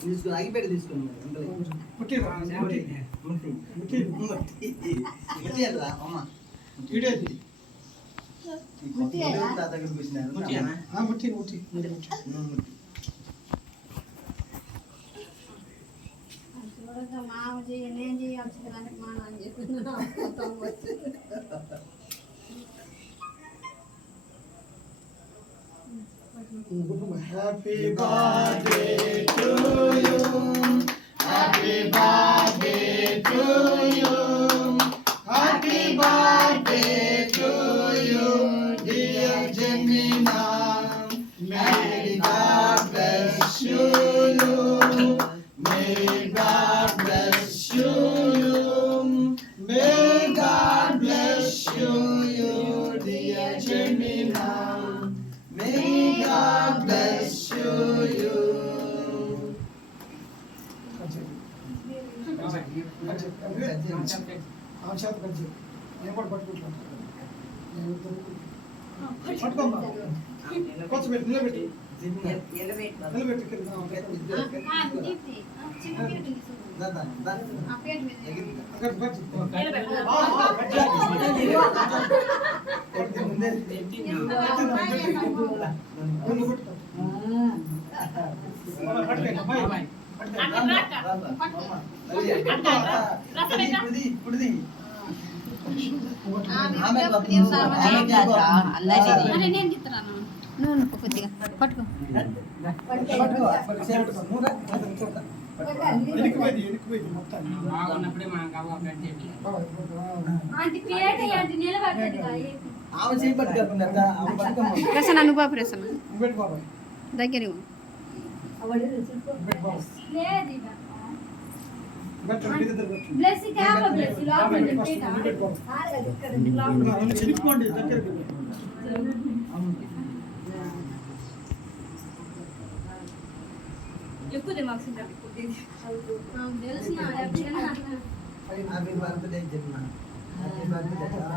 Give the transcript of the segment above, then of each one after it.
తీసుకుని అగిపెట్టి తీసుకుని అమ్మ దగ్గరికి వచ్చినారు మామ చేయ నేను చేయాల్సింది కానీ మా నాన్న చెప్తున్నా Happy birthday to you. Happy birthday to you. Happy birthday to you, dear Jemina. May God bless you. May God bless you. May God bless you, dear Jemina. May God bless you. పట్టుకో ప్రసన్న నువ్వు ప్రసన్న దగ్గర ఎక్కువ దిమాగ్ తెలిసిన happy birthday చెప్పిన happy birthday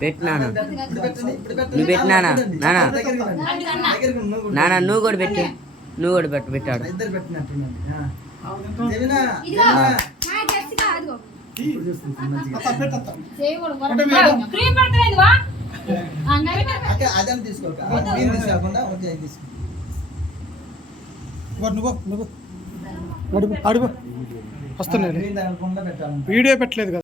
పెట్టినానా నువ్వు పెట్టినానా నానా నానా నువ్వు కూడా పెట్టి నువ్వు కూడా పెట్టాడు ఇద్దరు పెట్టినట్టు అదని తీసుకోకుండా వస్తున్నాయి వీడియో పెట్టలేదు కదా.